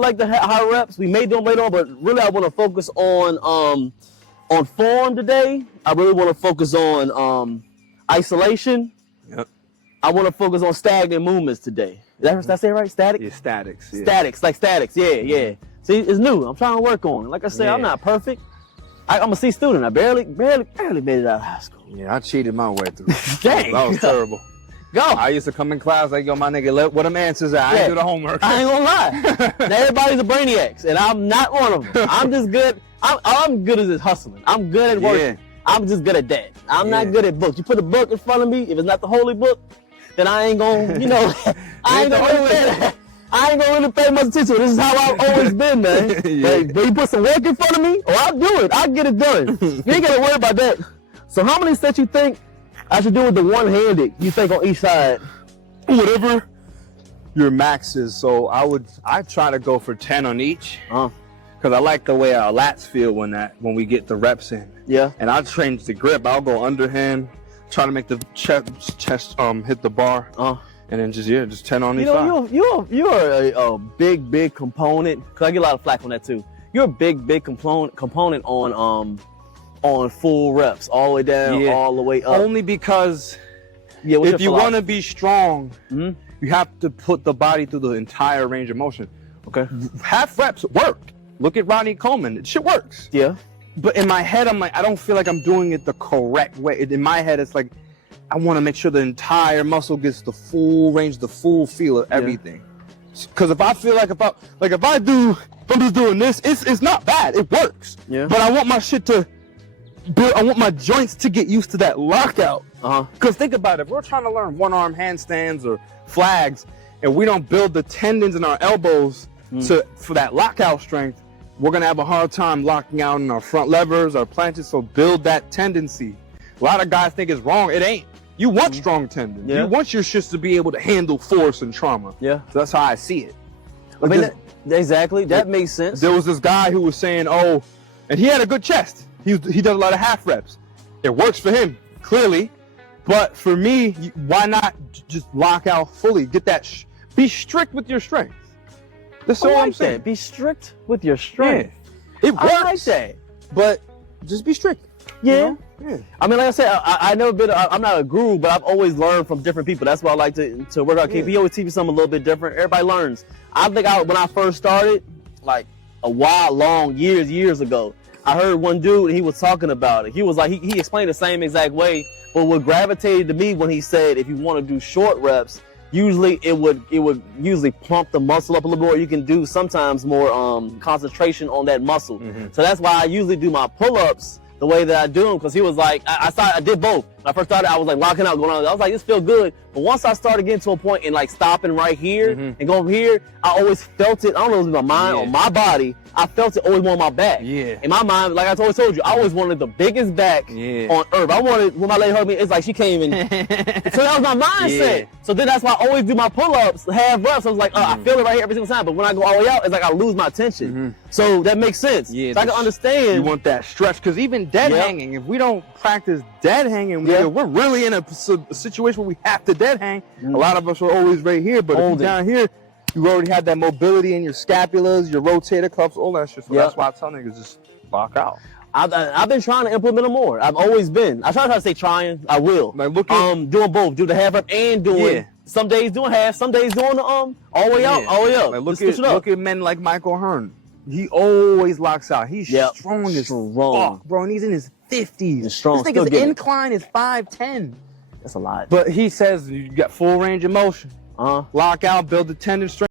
like the high reps. We may do them later on, but really I want to focus on form today. I really want to focus on isolation. Yep. I want to focus on stagnant movements today. Did I say it right? Static? Yeah, statics. Yeah. Statics, like statics. Yeah. See, it's new. I'm trying to work on it. Like I said, I'm not perfect. I'm a C student. I barely made it out of high school. Yeah, I cheated my way through. Dang. That was terrible. Go. I used to come in class like, yo, my nigga, what them answers at? I ain't do the homework. I ain't gonna lie. Now everybody's a brainiac, and I'm not one of them. I'm just good. I'm good at this hustling. I'm good at working. Yeah. I'm just good at that. I'm not good at books. You put a book in front of me, if it's not the holy book, then I ain't gonna, I ain't gonna really pay much attention. This is how I've always been, man. But you put some work in front of me, I'll do it. I'll get it done. You ain't gotta worry about that. So how many sets you think I should do with the one-handed, you think, on each side? Whatever your max is. So I try to go for 10 on each. Because I like the way our lats feel when we get the reps in. Yeah. And I'll change the grip. I'll go underhand, try to make the chest hit the bar. And then just 10 on each side. You're a big component, because I get a lot of flack on that too. You're a big component on full reps, all the way down, all the way up. Only because if you want to be strong, you have to put the body through the entire range of motion. Okay. Half reps worked. Look at Ronnie Coleman. Shit works. Yeah. But in my head, I'm like, I don't feel like I'm doing it the correct way. In my head, it's like, I want to make sure the entire muscle gets the full range, the full feel of everything. Because if I feel like if I'm just doing this, it's not bad. It works. Yeah. But I want my shit to build. I want my joints to get used to that lockout. Because think about it. If we're trying to learn one-arm handstands or flags, and we don't build the tendons in our elbows for that lockout strength, we're going to have a hard time locking out in our front levers, our planches. So build that tendency. A lot of guys think it's wrong. It ain't. You want strong tendons. You want your shits to be able to handle force and trauma. Yeah. So that's how I see it. Like I mean, exactly. That makes sense. There was this guy who was saying, and he had a good chest. He does a lot of half reps. It works for him, clearly. But for me, why not just lock out fully? Get that, be strict with your strength. That's all I'm saying. Be strict with your strength. Yeah. It works. I like that. But just be strict. Yeah. I mean, like I said, I never been. I'm not a guru, but I've always learned from different people. That's why I like to work out. He always teaches something a little bit different. Everybody learns. I think when I first started, like years ago, I heard one dude, and he was talking about it. He was like, he explained the same exact way, but what gravitated to me when he said, if you want to do short reps, usually it would usually plump the muscle up a little more. You can do sometimes more concentration on that muscle. So that's why I usually do my pull-ups the way that I do them, because he was like, I did both. When I first started, I was like locking out, going on. I was like, this feels good. But once I started getting to a point and like stopping right here and going from here, I always felt it. I don't know if it was my mind or my body. I felt it always more on my back. In my mind, like I always told you, I always wanted the biggest back on earth. I wanted, when my lady heard me, it's like she came in. So that was my mindset. So then that's why I always do my pull-ups, half reps. I was like, I feel it right here every single time. But when I go all the way out, it's like I lose my tension. So that makes sense. So I can understand. You want that stretch, because even dead hanging, if we don't practice dead hanging, we're really in a situation where we have to dead hang. A lot of us are always right here, but if you're down here, you already have that mobility in your scapulas, your rotator cuffs, all that shit. So that's why I tell niggas just lock out. I've been trying to implement them more. I've always been. I try to say trying. I will. Like look at doing both. Do the half rep and doing. Some days doing half. Some days doing the all the way out, all the way up. Like look at men like Michael Hearn. He always locks out. He's strong as fuck, bro, and he's in his 50s. He's strong. This nigga's incline is 5'10". That's a lot. But he says you got full range of motion. Lock out, build the tendon strength.